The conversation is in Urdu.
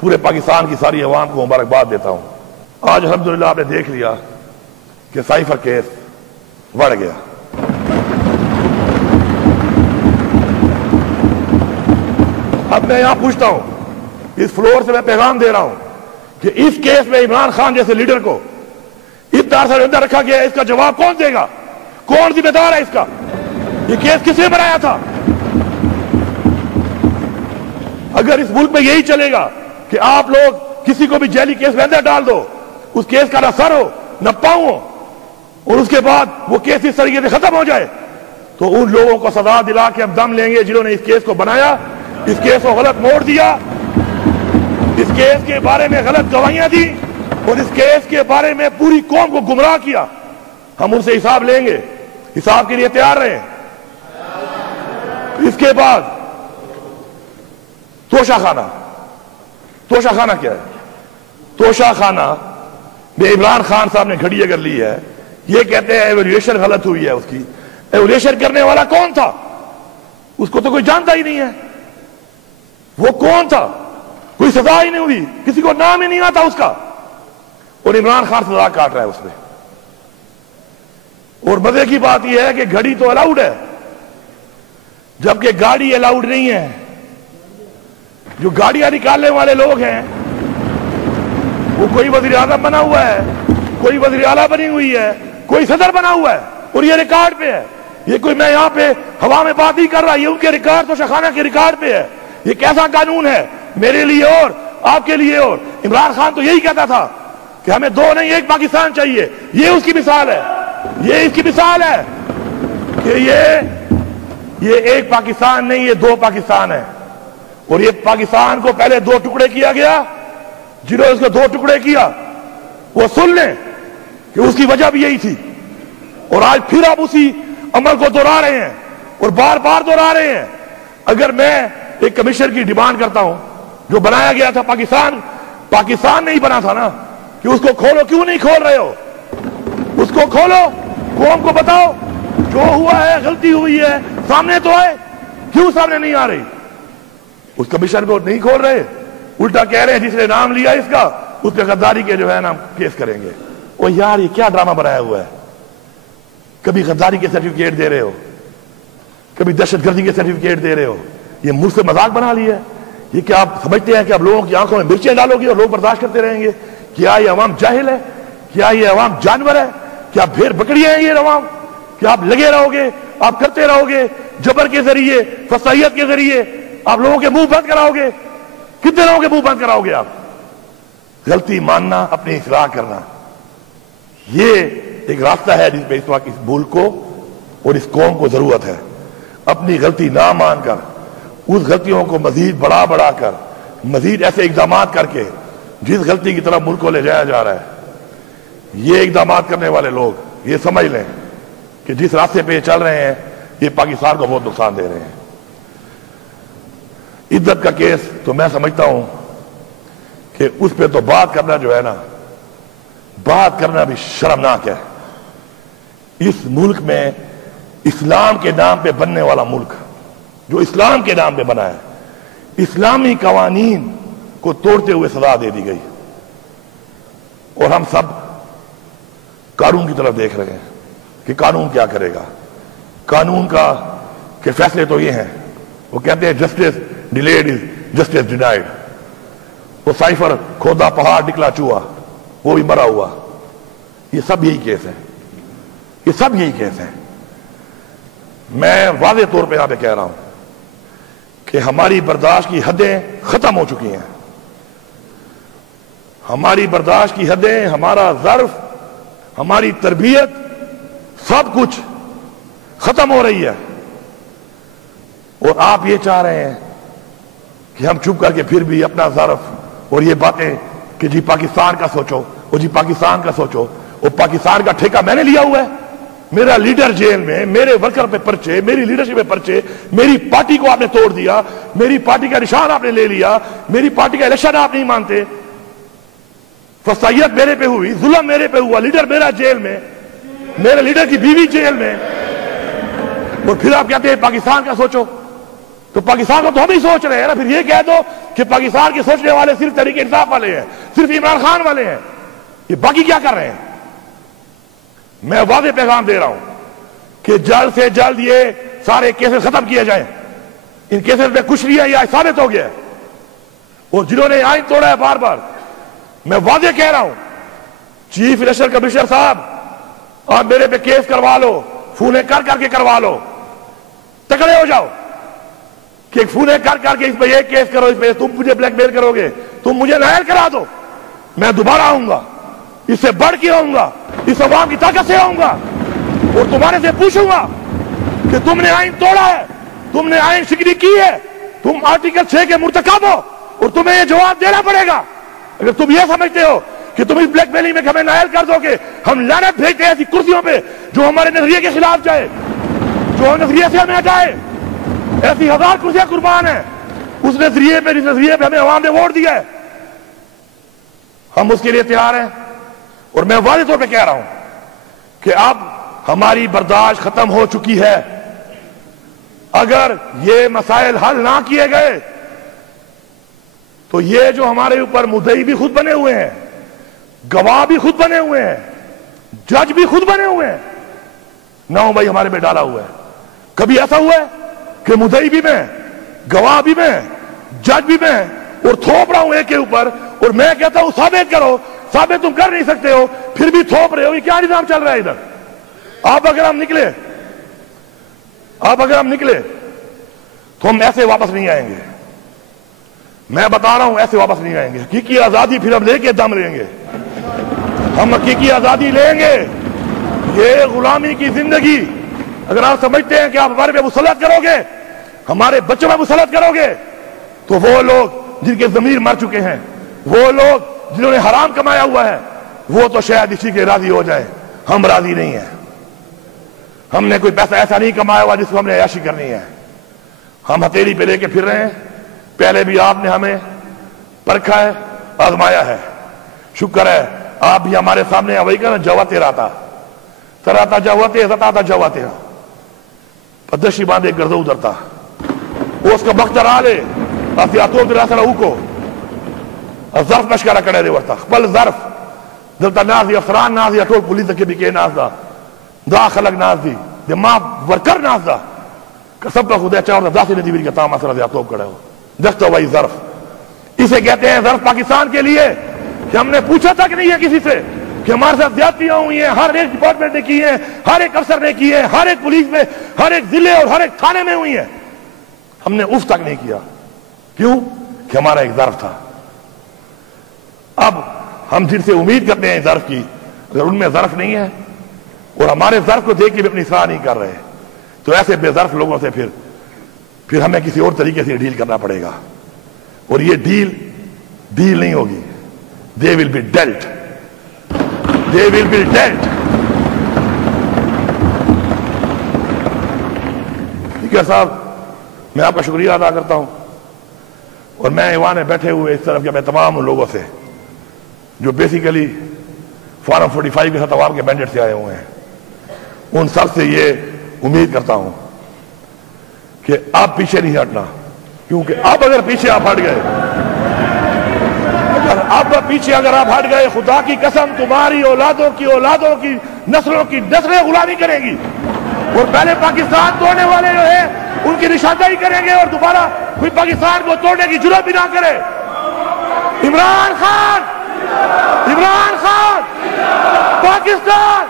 پورے پاکستان کی ساری عوام کو مبارکباد دیتا ہوں. آج الحمدللہ آپ نے دیکھ لیا کہ سائفر کیس بڑھ گیا. اب میں یہاں پوچھتا ہوں, اس فلور سے میں پیغام دے رہا ہوں کہ اس کیس میں عمران خان جیسے لیڈر کو اتنا عرصہ اندر رکھا گیا ہے, اس کا جواب کون دے گا؟ کون ذمہ دار ہے اس کا؟ یہ کیس کس نے بنایا تھا؟ اگر اس ملک میں یہی چلے گا کہ آپ لوگ کسی کو بھی جیلی کیس میں اندر ڈال دو, اس کیس کا نہ سر ہو نہ پاؤں ہو, اور اس کے بعد وہ کیس اس طریقے سے ختم ہو جائے, تو ان لوگوں کو سزا دلا کے ہم دم لیں گے جنہوں نے اس کیس کو بنایا, اس کیس کو غلط موڑ دیا, اس کیس کے بارے میں غلط گواہیاں دی, اور اس کیس کے بارے میں پوری قوم کو گمراہ کیا. ہم ان سے حساب لیں گے, حساب کے لیے تیار رہیں. اس کے بعد توشہ خانہ. توشہ خانہ کیا ہے؟ توشہ خانہ میں عمران خان صاحب نے گھڑی اگر لی ہے, یہ کہتے ہیں ایویلیویشن غلط ہوئی ہے. اس کی ایویلیویشن کرنے والا کون تھا؟ اس کو تو کوئی جانتا ہی نہیں ہے. وہ کون تھا؟ کوئی سزا ہی نہیں ہوئی, کسی کو نام ہی نہیں آتا اس کا, اور عمران خان سزا کاٹ رہا ہے اس میں. اور مزے کی بات یہ ہے کہ گھڑی تو الاؤڈ ہے, جبکہ گاڑی الاؤڈ نہیں ہے. جو گاڑیاں نکالنے والے لوگ ہیں وہ کوئی وزیر اعظم بنا ہوا ہے, کوئی وزیر اعلیٰ بنی ہوئی ہے, کوئی صدر بنا ہوا ہے, اور یہ ریکارڈ پہ ہے. یہ کوئی میں یہاں پہ ہوا میں بات نہیں کر رہا, یہ ان کے ریکارڈ تو شخانہ کے ریکارڈ پہ ہے. یہ کیسا قانون ہے میرے لیے اور آپ کے لیے؟ اور عمران خان تو یہی کہتا تھا کہ ہمیں دو نہیں ایک پاکستان چاہیے. یہ اس کی مثال ہے, یہ اس کی مثال ہے کہ یہ ایک پاکستان نہیں, یہ دو پاکستان ہے. اور یہ پاکستان کو پہلے دو ٹکڑے کیا گیا. جنہوں نے اس کو دو ٹکڑے کیا وہ سن لیں کہ اس کی وجہ بھی یہی تھی, اور آج پھر آپ اسی عمل کو دہرا رہے ہیں اور بار بار دہرا رہے ہیں. اگر میں ایک کمیشن کی ڈیمانڈ کرتا ہوں جو بنایا گیا تھا, پاکستان نہیں بنا تھا نا, کہ اس کو کھولو, کیوں نہیں کھول رہے ہو؟ اس کو کھولو, قوم کو بتاؤ جو ہوا ہے غلطی ہوئی ہے, سامنے تو آئے. کیوں سامنے نہیں آ رہی؟ اس کمیشن کو نہیں کھول رہے, الٹا کہہ رہے ہیں جس نے نام لیا اس کا اس پہ غداری کے جو ہے نا کیس کریں گے. او یار, یہ کیا ڈرامہ بنایا ہوا ہے؟ کبھی غداری کے سرٹیفکیٹ دے رہے ہو, کبھی دہشت گردی کے سرٹیفکیٹ دے رہے ہو. یہ ملک سے مذاق بنا لیا ہے. یہ کیا آپ سمجھتے ہیں کہ آپ لوگوں کی آنکھوں میں مرچیں ڈالو گے اور لوگ برداشت کرتے رہیں گے؟ کیا یہ عوام جاہل ہے؟ کیا یہ عوام جانور ہے؟ کیا بھیڑ بکریاں ہیں یہ عوام؟ کیا آپ لگے رہو گے, آپ کرتے رہو گے جبر کے ذریعے, فصاحیت کے ذریعے آپ لوگوں کے منہ بند کراؤ گے؟ کتنے لوگوں کے منہ بند کراؤ گے آپ؟ غلطی ماننا, اپنی اصلاح کرنا, یہ ایک راستہ ہے جس پہ اس وقت اس ملک کو اور اس قوم کو ضرورت ہے. اپنی غلطی نہ مان کر اس غلطیوں کو مزید بڑھا کر, مزید ایسے اقدامات کر کے جس غلطی کی طرف ملک کو لے جایا جا رہا ہے, یہ اقدامات کرنے والے لوگ یہ سمجھ لیں کہ جس راستے پہ یہ چل رہے ہیں یہ پاکستان کو بہت نقصان دے رہے ہیں. عزت کا کیس تو میں سمجھتا ہوں کہ اس پہ تو بات کرنا جو ہے نا, بات کرنا بھی شرمناک ہے. اس ملک میں اسلام کے نام پہ بننے والا ملک, جو اسلام کے نام پہ بنا ہے, اسلامی قوانین کو توڑتے ہوئے سزا دے دی گئی, اور ہم سب قانون کی طرف دیکھ رہے ہیں کہ قانون کیا کرے گا. قانون کا کہ فیصلے تو یہ ہیں, وہ کہتے ہیں justice delayed is justice denied. وہ سائفر کھودا پہاڑ نکلا چوہا, وہ بھی مرا ہوا. یہ سب یہی کیس ہے, یہ سب یہی کیس ہے. میں واضح طور پہ یہاں پہ کہہ رہا ہوں کہ ہماری برداشت کی حدیں ختم ہو چکی ہیں. ہماری برداشت کی حدیں, ہمارا ظرف, ہماری تربیت, سب کچھ ختم ہو رہی ہے. اور آپ یہ چاہ رہے ہیں کہ ہم چپ کر کے پھر بھی اپنا ظرف اور یہ باتیں کہ جی پاکستان کا سوچو, اور جی پاکستان کا سوچو, اور پاکستان کا ٹھیکہ میں نے لیا ہوا ہے. میرا لیڈر جیل میں, میرے ورکر پہ پرچے, میری لیڈرشپ پہ پرچے, میری پارٹی کو آپ نے توڑ دیا, میری پارٹی کا نشان آپ نے لے لیا, میری پارٹی کا الیکشن آپ نہیں مانتے, فسائیت میرے پہ ہوئی, ظلم میرے پہ ہوا, لیڈر میرا جیل میں, میرے لیڈر کی بیوی جیل میں, اور پھر آپ کہتے ہیں پاکستان کا سوچو. تو پاکستان کو تو ہم ہی سوچ رہے ہیں نا. پھر یہ کہہ دو کہ پاکستان کے سوچنے والے صرف تحریک انصاف والے ہیں, صرف عمران خان والے ہیں, یہ باقی کیا کر رہے ہیں؟ میں واضح پیغام دے رہا ہوں کہ جلد سے جلد یہ سارے کیسز ختم کیے جائیں. ان کیسز میں کچھ نہیں ہے, یہ ثابت ہو گیا ہے. اور جنہوں نے آئین توڑا ہے بار بار, میں واضح کہہ رہا ہوں, چیف الیکشن کمشنر صاحب آپ میرے پہ کیس کروا لو, فونے کر کر کے کروا لو, تکڑے ہو جاؤ کہ فونے کر کر کے اس پہ یہ کیس کرو, اس پہ تم مجھے بلیک میل کرو گے, تم مجھے نائل کرا دو, میں دوبارہ آؤں گا, اس سے بڑھ کے آؤں گا, اس عوام کی طاقت سے آؤں گا اور تمہارے سے پوچھوں گا کہ تم نے آئین توڑا ہے, تم نے آئین شکنی کی ہے, تم آرٹیکل 6 کے مرتکب ہو اور تمہیں یہ جواب دینا پڑے گا. اگر تم یہ سمجھتے ہو کہ تم اس بلیک میلنگ میں ہمیں نائل کر دو گے, ہم لعنت بھیجتے ہیں ایسی کرسیوں پہ جو ہمارے نظریے کے خلاف جائے, جو نظریے سے ہمیں ہٹائے. ایسی 1000 کرسیاں قربان ہیں اس نظریے پہ, جس نظریے پہ ہمیں عوام نے ووٹ دیا ہے. ہم اس کے لیے تیار ہیں اور میں واضح طور پہ کہہ رہا ہوں کہ اب ہماری برداشت ختم ہو چکی ہے. اگر یہ مسائل حل نہ کیے گئے تو یہ جو ہمارے اوپر مدعی بھی خود بنے ہوئے ہیں, گواہ بھی خود بنے ہوئے ہیں, جج بھی خود بنے ہوئے ہیں, 9 بھائی ہمارے پہ ڈالا ہوا ہے. کبھی ایسا ہوا ہے کہ مدعی بھی میں, گواہ بھی میں, جج بھی میں, اور تھوپ رہا ہوں ایک کے اوپر, اور میں کہتا ہوں ثابت کرو, ثابت تم کر نہیں سکتے ہو, پھر بھی تھوپ رہے ہو. یہ کیا نظام چل رہا ہے ادھر؟ آپ اگر ہم نکلے تو ہم ایسے واپس نہیں آئیں گے. میں بتا رہا ہوں ایسے واپس نہیں آئیں گے. حقیقی آزادی پھر ہم لے کے دم لیں گے, ہم حقیقی آزادی لیں گے. یہ غلامی کی زندگی اگر آپ سمجھتے ہیں کہ آپ ہمارے پہ مسلط کرو گے, ہمارے بچوں پہ مسلط کرو گے, تو وہ لوگ جن کے ضمیر مر چکے ہیں, وہ لوگ جنہوں نے حرام کمایا ہوا ہے, وہ تو شاید اسی کے راضی ہو جائیں. ہم راضی نہیں ہیں. ہم نے کوئی پیسہ ایسا نہیں کمایا ہوا جس کو ہم نے عیاشی کرنی ہے. ہم ہتھیلی پہ لے کے پھر رہے ہیں. پہلے بھی آپ نے ہمیں پرکھا ہے, آزمایا ہے. شکر ہے آپ بھی ہمارے سامنے وہی کہنا جوا تیرا تھا, تراتا جواتے زتاتا جواتے پدشی باندھے گردو ادھرتا اس کا بختر آلے آسیاتو دراسر اوکو ظرف نشکارا کڑے دے ورتا بل ظرف دلتا نازی افسران نازی اٹھول پولیس کے بھی کے ناز دا دا خلق ناز دی دے ماں ورکر ناز دا سب کا خدا چاہو دا ذاتی ندیویر کے تام اثر آسیاتو کڑے ہو دیکھتا وہی ظرف. اسے کہتے ہیں ظرف پاکستان کے لیے کہ ہم نے پوچھا تک نہیں ہے کسی سے کہ ہمارے ساتھ زیادتیاں ہوئی ہیں, ہر ایک ڈپارٹمنٹ نے کی ہیں, ہر ایک افسر نے کی ہیں, ہر ایک پولیس میں, ہر ایک ضلع اور ہر ایک تھانے میں ہوئی ہیں. ہم نے اف تک نہیں کیا. کیوں؟ کہ ہمارا ایک ظرف تھا. اب ہم جن سے امید کرتے ہیں ظرف کی, اگر ان میں ظرف نہیں ہے اور ہمارے ظرف کو دیکھ کے بھی اپنی اصلاح نہیں کر رہے, تو ایسے بے ظرف لوگوں سے پھر ہمیں کسی اور طریقے سے ڈیل کرنا پڑے گا. اور یہ ڈیل نہیں ہوگی. They will be dealt. They will be dealt. Speaker صاحب, میں آپ کا شکریہ ادا کرتا ہوں, اور میں ایوان میں بیٹھے ہوئے اس طرف کے میں تمام ان لوگوں سے جو بیسیکلی فارم 45 کے ساتھ عوام کے مینڈیٹ سے آئے ہوئے ہیں, ان سب سے یہ امید کرتا ہوں کہ آپ پیچھے نہیں ہٹنا. کیونکہ اب اگر پیچھے آپ ہٹ گئے, اگر آپ ہٹ گئے, خدا کی قسم تمہاری اولادوں کی نسلوں کی نسلیں غلامی کریں گی, اور پہلے پاکستان توڑنے والے جو ہیں ان کی نشاندہی کریں گے, اور دوبارہ کوئی پاکستان کو توڑنے کی جرات بھی نہ کرے. عمران خان پاکستان